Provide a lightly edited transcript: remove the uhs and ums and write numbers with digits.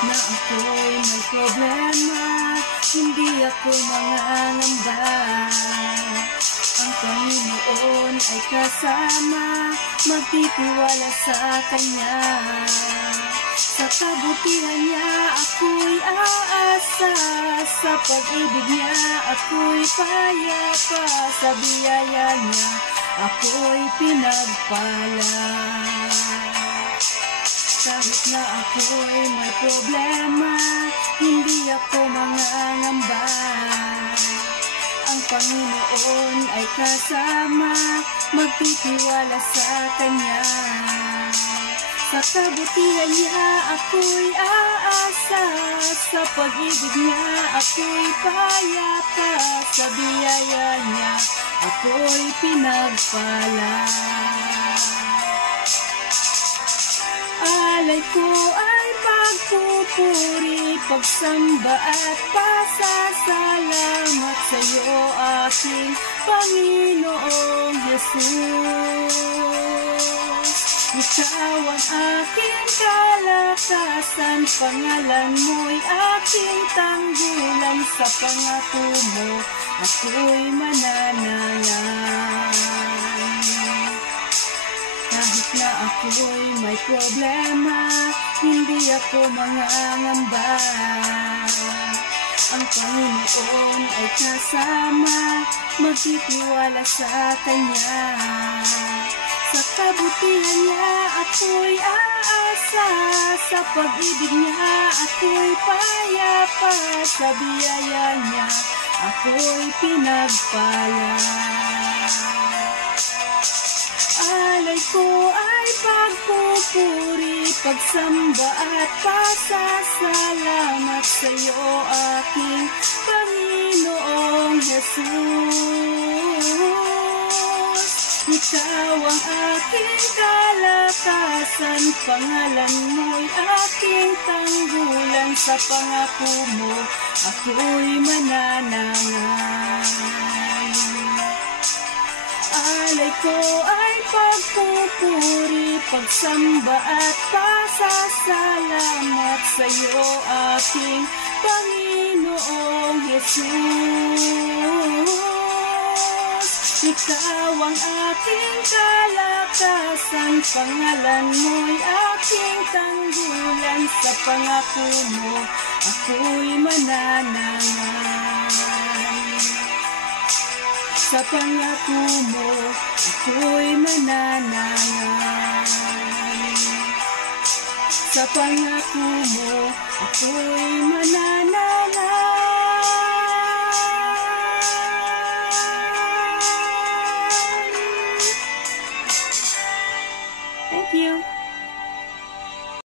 na ako'y may problema, hindi ako mangangamba. Ang Panginoon ay kasama, magtitiwala sa Kanya. Sa kabutihan niya ako'y aasa, sa pag-ibig niya ako'y payapa, sa biyaya niya ako'y pinagpala. Kahit na ako'y may problema, hindi ako mangangamba. Ang Panginoon ay kasama, magtitiwala sa Kanya. Sa kabutihan niya ako'y aasa, sa pag-ibig niya ako'y payapa, sa biyaya niya ako'y pinagpala. Alay ko ay pagpupuri, pagsamba at pasasalamat sa iyo, aking Panginoong Jesus. Ikaw ang aking kalakasan, pangalan mo'y aking tanggulan. Sa pangako mo ako'y mananangan. Kahit na ako'y may problema, hindi ako mangangamba. Ang Panginoon ay kasama, magtitiwala sa Kanya. Sa kabutihan niya ako'y aasa, sa pag-ibig niya ako'y payapa, sa biyaya niya ako'y pinagpala. Alay ko ay pagpupuri, pagsamba at pasasalamat sa iyo, aking Panginoong Jesus. Ikaw ang aking kalakasan, pangalan mo'y aking tanggulan. Sa pangako mo ako'y mananangan. Alay ko ay pagpupuri, pagsamba at pasasalamat sa iyo, aking Panginoong Jesus. Ikaw ang aking kalakasan, pangalan mo'y aking tanggulan. Sa pangako mo ako'y mananangan. Sa pangako mo ako'y mananangan. Sa pangako mo ako'y mananangan.